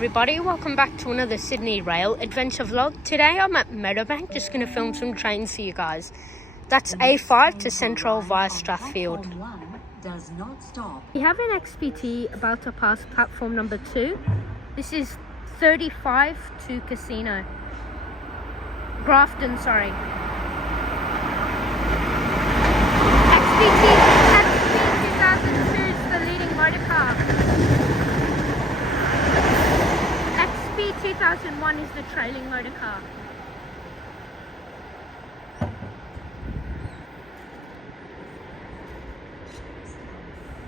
everybody, welcome back to another Sydney Rail adventure vlog. Today I'm at Meadowbank, just going to film some trains for you guys. That's A5 to Central via Strathfield. Does not stop. We have an XPT about to pass platform number 2. This is 35 to Casino. Grafton, sorry. XPT 2002 is the leading motor car. XP 2001 is the trailing motor car.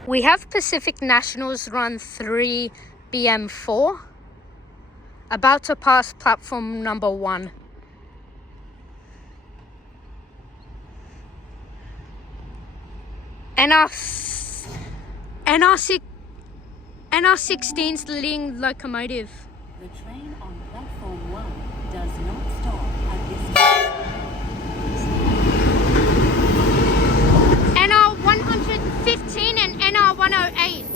We have Pacific Nationals run 3 BM4 about to pass platform number 1. NR16 is the leading locomotive. The train on platform 1 does not stop at this NR 115 and NR 108.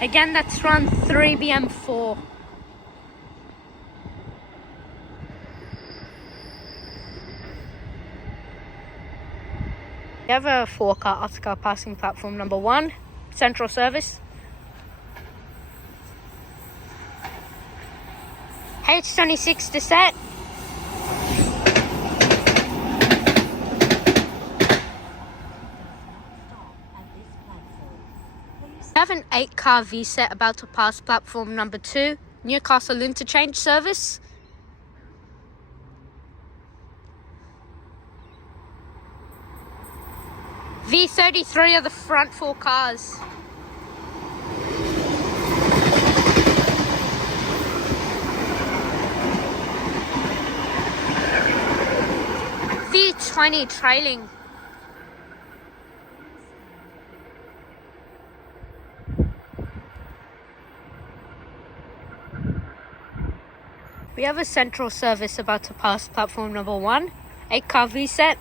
Again, that's run 3 BM4. We have a 4-car Oscar passing platform number 1, Central Service. H26 to set. We have an 8-car V-set about to pass platform number 2, Newcastle Interchange Service. V33 are the front 4 cars. V20 trailing. We have a Central Service about to pass platform number 1, 8-car V-set.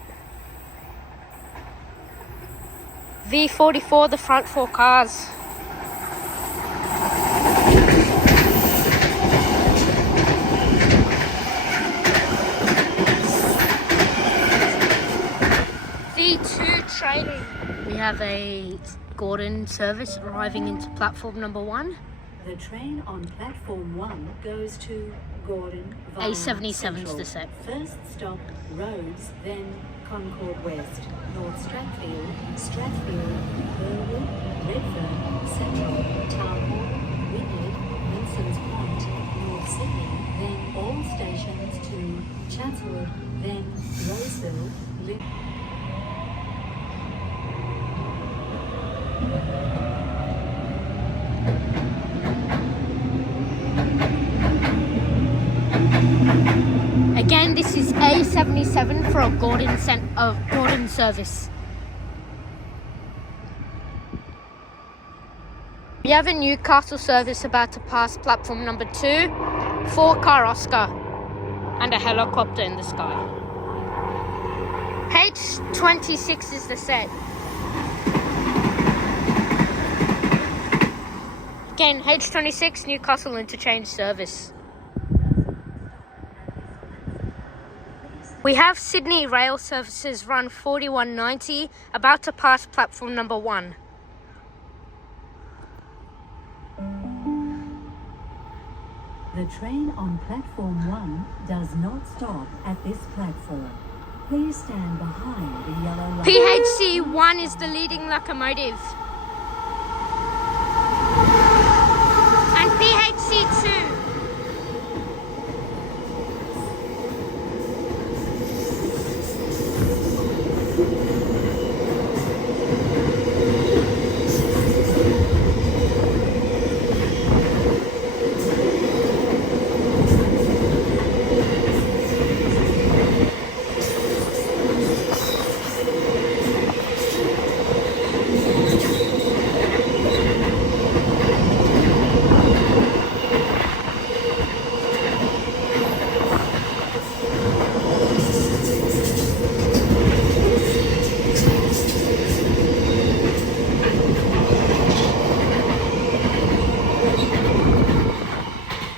V44, the front 4 cars. V2 trailing. We have a Gordon service arriving into platform number 1. The train on platform 1 goes to Gordon via A77's the set. First stop, Rhodes, then Concord West, North Strathfield, Burwood, Redfern, Central, Town Hall, Wynyard, Vincent's Point, North Sydney, then all stations to Chatswood, then Roseville, Again, this is A77 for a Gordon service. We have a Newcastle service about to pass platform number 2, 4-car Oscar, and a helicopter in the sky. H26 is the set. Again, H26 Newcastle interchange service. We have Sydney rail services run 4190 about to pass platform number 1. The train on platform 1 does not stop at this platform. Please stand behind the yellow line. PHC1 is the leading locomotive. And PHC2.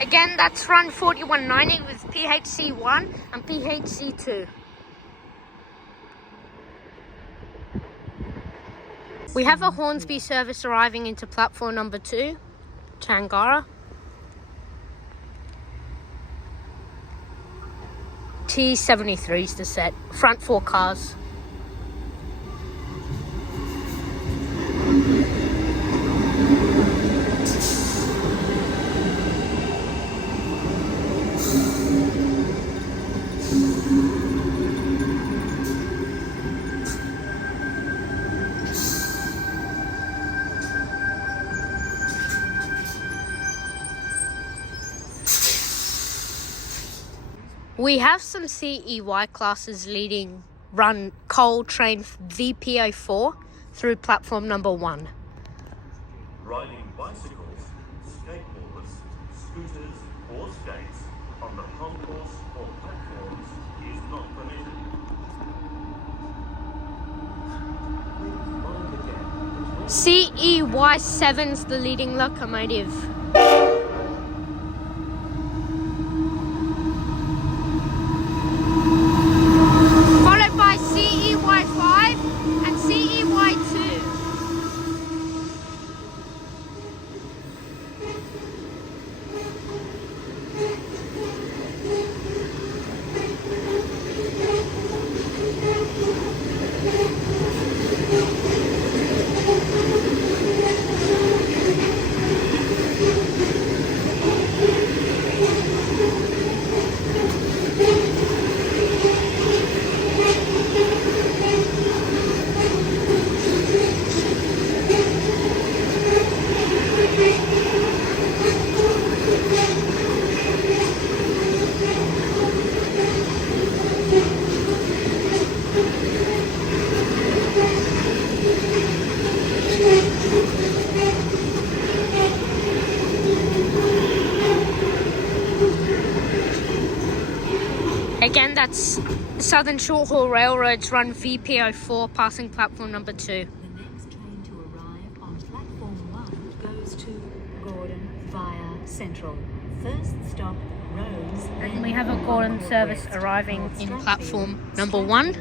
Again, that's run 4190 with PHC1 and PHC2. We have a Hornsby service arriving into platform number 2, Tangara. T73 is the set, front 4 cars. We have some CEY classes leading run coal train VPO4 through platform number 1. Riding bicycles, skateboards, scooters or skates on the concourse or platforms is not permitted. CEY7's the leading locomotive. Followed by CEY5 and CEY2. Again, that's Southern Short Haul Railroads run VPO4 passing platform number 2. The next train to arrive on platform 1 goes to Gordon via Central. First stop, Rose. And we have a Gordon service arriving in platform number 1.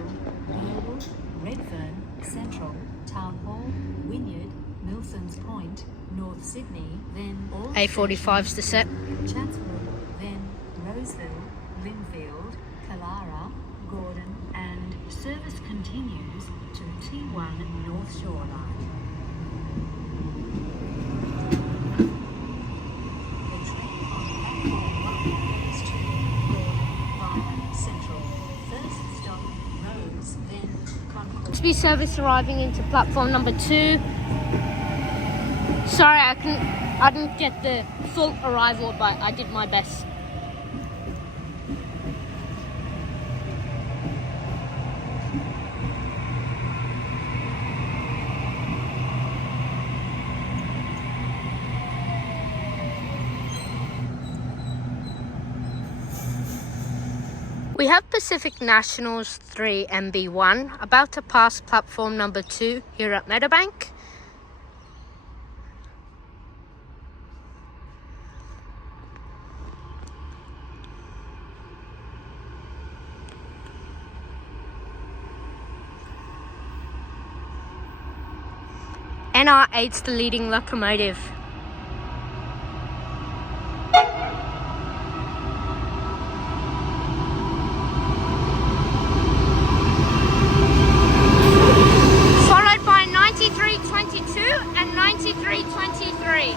Global, Redfern, Central, Town Hall, Wynyard, Milsons Point, North Sydney, then all A45's the set. Chatswood, then Roseville, Linfield, Killara, Gordon, and service continues to T1 North Shore Line. The train on platform 1 goes to Gordon via Central. First stop, Rose, then Concord. Hornsby service arriving into platform number 2. Sorry, I didn't get the full arrival, but I did my best. We have Pacific Nationals 3 MB1 about to pass platform number 2 here at Meadowbank. NR8's the leading locomotive. Followed by 9322 and 9323.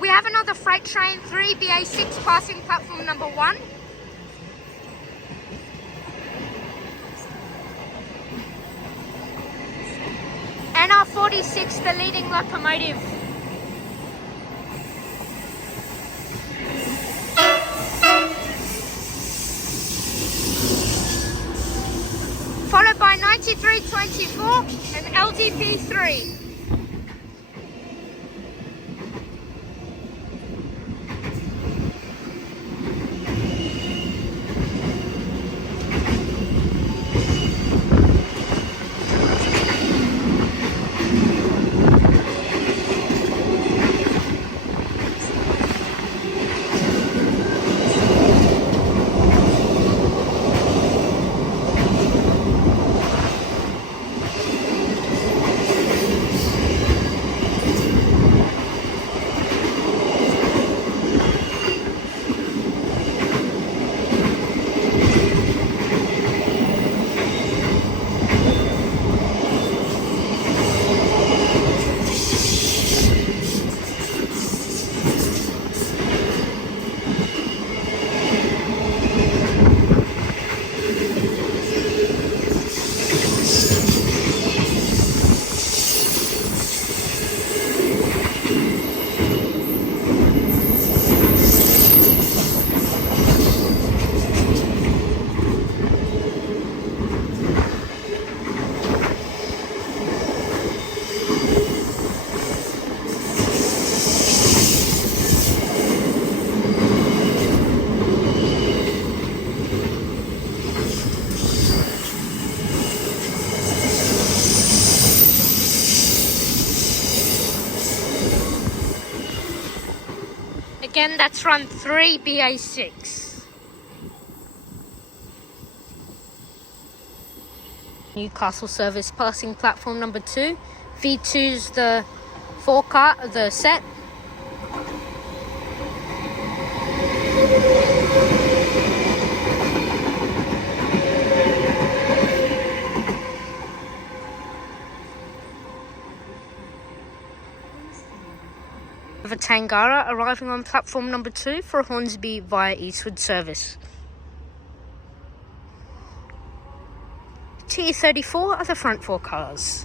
We have another freight train 3 BA6 passing platform number 1. NR46, the leading locomotive. Followed by 9324 and LDP3. Again, that's run 3 BA6. Newcastle service passing platform number 2. V2's the the set. Of a Tangara arriving on platform number 2 for Hornsby via Eastwood service. T34 are the front 4 colours.